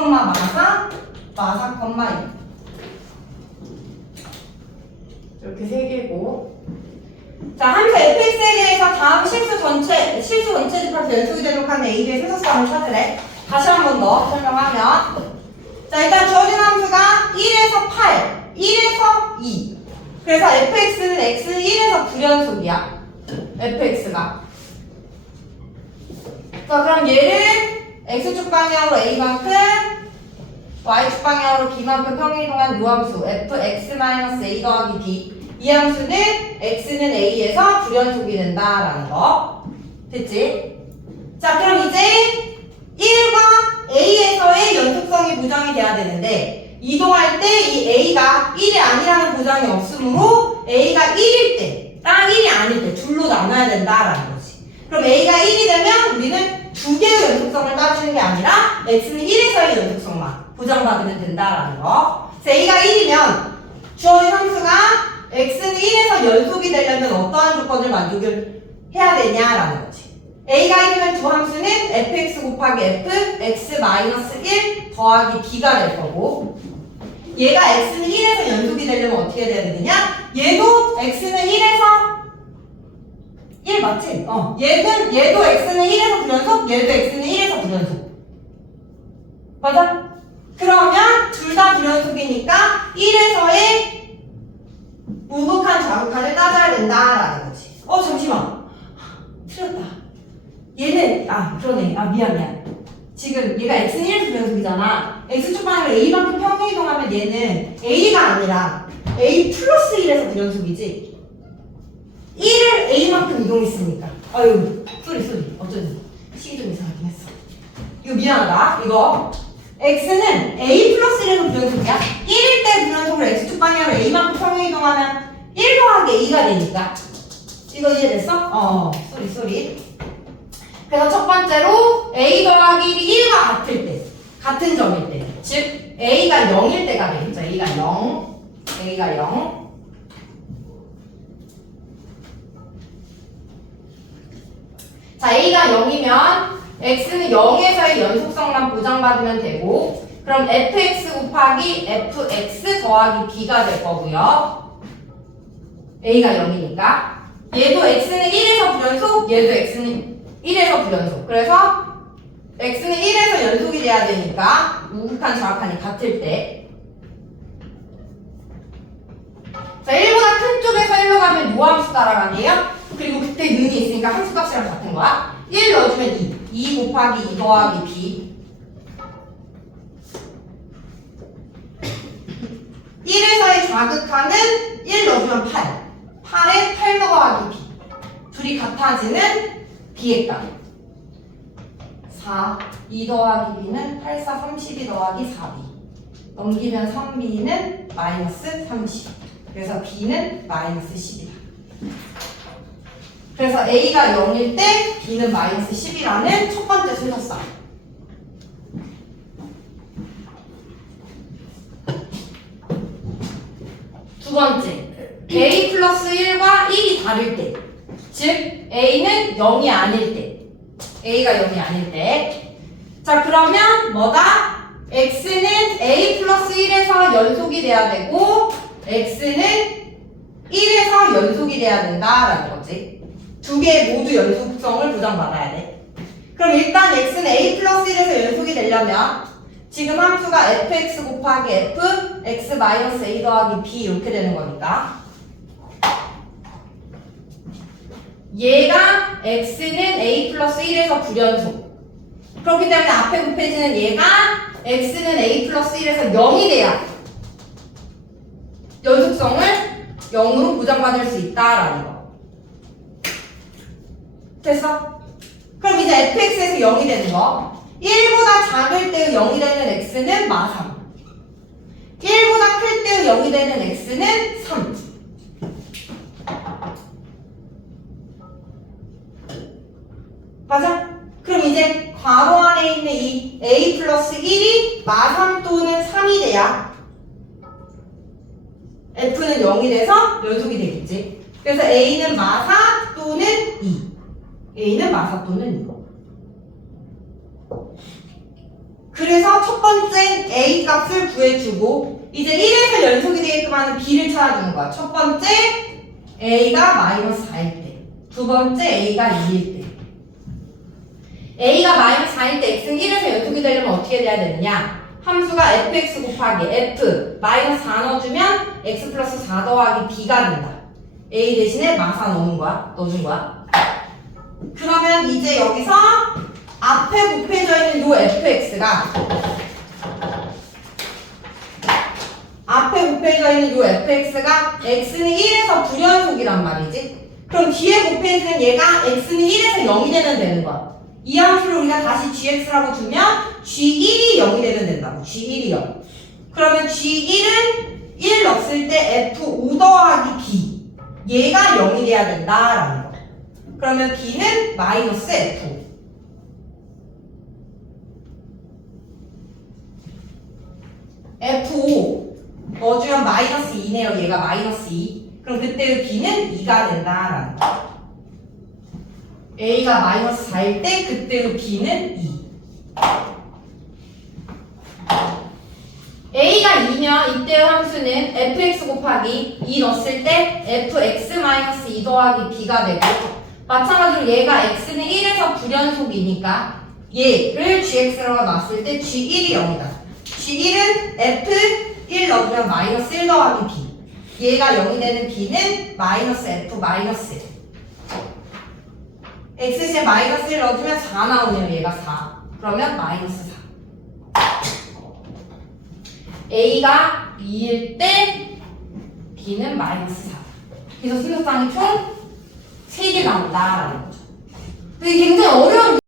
마사, 마사, 2. 이렇게 세 개고. 자, 함수 fx에 대해서 다음 실수 전체, 실수 전체 집합 연속이 되도록 하는 a, b의 소수점을 찾으래. 다시 한 번 더 설명하면. 자, 일단 주어진 함수가 1에서 8, 1에서 2. 그래서 fx는 x는 1에서 9연속이야. fx가. 자, 그럼 얘를 x축 방향으로 a만큼, y축 방향으로 b만큼 평행이동한 요함수 fx-a 더하기 b. 이 함수는 x는 a에서 9연속이 된다라는 거. 됐지? 자, 그럼 이제 1과 a에서의 연속성이 보장이 돼야 되는데 이동할 때 이 a가 1이 아니라는 보장이 없으므로 a가 1일 때랑 1이 아닐 때 둘로 나눠야 된다라는 거지. 그럼 a가 1이 되면 우리는 두 개의 연속성을 따지는 게 아니라 x는 1에서의 연속성만 보장받으면 된다라는 거. a가 1이면 주어진 함수가 x는 1에서 연속이 되려면 어떠한 조건을 만족을 해야 되냐라는 거지. a가 1이면 두 함수는 fx 곱하기 f, x-1 더하기 b가 될 거고 얘가 x는 1에서 연속이 되려면 어떻게 돼야 되느냐? 얘도 x는 1에서 1 맞지? 어. 얘는 얘도 x는 1에서 9연속, 얘도 x는 1에서 9연속. 맞아? 그러면 둘다 9연속이니까 1에서의 우극한 좌극한을 따져야 된다라는 거지. 어 잠시만. 틀렸다. 얘는 아 그러네. 아 미안 미안. 지금 얘가 x는 1에서 9연속이잖아. x축 방향으로 a만큼 평행 이동하면 얘는 a가 아니라 a 플러스 1에서 9연속이지. 1을 a만큼 이동했으니까. 아유 쏘리 쏘리. 어쩐지 식이 좀 이상하긴 했어. 이거 미안하다. 이거 x는 a 플러스 1에서 9연속이야. 1일 때 9연속을 x축 방향으로 a만큼 평행 이동하면 1 더하기 a가 되니까. 이거 이해됐어? 어, 쏘리 쏘리. 그래서 첫 번째로 a 더하기 1이 1과 같을 때, 같은 점일 때, 즉 a가 0일 때가 되겠죠. a가 0, a가 0. 자, a가 0이면 x는 0에서의 연속성만 보장받으면 되고, 그럼 fx 곱하기 fx 더하기 b가 될 거고요. a가 0이니까. 얘도 x는 1에서 불연속, 얘도 x는 1에서 불연속. 그래서 x는 1에서 연속이 돼야 되니까 우극한 좌극한이 같을 때. 자, 1보다 큰 쪽에서 1로 가면 요함수 따라가게요. 그때 는이 있으니까 함수 값이랑 같은 거야. 1 넣어주면 2. 2 곱하기 2 더하기 b. 1에서의 좌극한은 1 넣어주면 8. 8에 8 더하기 b. 둘이 같아지는 b의 값. 4. 2 더하기 b는 8, 4, 32 더하기 4b. 넘기면 3b는 마이너스 30. 그래서 b는 마이너스 10이다. 그래서 a가 0일 때 b는 마이너스 10이라는 첫 번째 순서상. 두 번째, a 플러스 1과 1이 다를 때, 즉 a는 0이 아닐 때, a가 0이 아닐 때. 자 그러면 뭐다? x는 a 플러스 1에서 연속이 돼야 되고, x는 1에서 연속이 돼야 된다라는 거지. 두 개 모두 연속성을 보장받아야 돼. 그럼 일단 x는 a 플러스 1에서 연속이 되려면 지금 함수가 fx 곱하기 f, x 마이너스 a 더하기 b 이렇게 되는 거니까 얘가 x는 a 플러스 1에서 9연속 그렇기 때문에 앞에 곱해지는 얘가 x는 a 플러스 1에서 0이 돼야 연속성을 0으로 보장받을 수 있다라는 거 됐어? 그럼 이제 fx에서 0이 되는 거. 1보다 작을 때 0이 되는 x는 마3 1보다 클때 0이 되는 x는 3 맞아? 그럼 이제 괄호 안에 있는 이 a 플러스 1이 마3 또는 3이 돼야 f는 0이 돼서 연속이 되겠지. 그래서 a는 마4 또는 2 a는 마사 또는 2 그래서 첫 번째 A 값을 구해주고 이제 1에서 연속이 되게끔 하는 B를 찾아주는 거야. 첫 번째 A가 마이너스 4일 때, 두 번째 A가 2일 때. A가 마이너스 4일 때 X는 1에서 연속이 되려면 어떻게 돼야 되느냐? 함수가 fx 곱하기 f 마이너스 4 넣어주면 x 플러스 4 더하기 b가 된다. A 대신에 마사 넣은 거야. 넣어준 거야. 그러면 이제 여기서 앞에 곱해져 있는 요 fx가 앞에 곱해져 있는 요 fx가 x는 1에서 불연속이란 말이지. 그럼 뒤에 곱해지는 얘가 x는 1에서 0이 되면 되는 거야. 이 함수를 우리가 다시 gx라고 두면 g1이 0이 되면 된다고. g1이 0. 그러면 g1은 1 넣었을 때 f5 더하기 b. 얘가 0이 돼야 된다라는 거. 그러면 b는 마이너스 f. f5 넣어주면 마이너스 2네요. 얘가 마이너스 2. 그럼 그때의 b는 2가 된다라는 거. a가 마이너스 4일 때 그때의 b는 2. a가 2면 이때의 함수는 fx 곱하기 2 넣었을 때 fx 마이너스 2 더하기 b가 되고 마찬가지로 얘가 x는 1에서 불연속이니까 얘를 gx라고 놨을 때 g1이 0이다. g1은 f 1 넣으면 마이너스 1 더하기 b. 얘가 0이 되는 b는 마이너스 f 마이너스 1. x시에 마이너스 1 넣어주면 4 나오네요. 얘가 4. 그러면 마이너스 4. a가 2일 때 b는 마이너스 4. 그래서 순서상이 총 3개 나온다라는 거죠. 되게 굉장히 어려운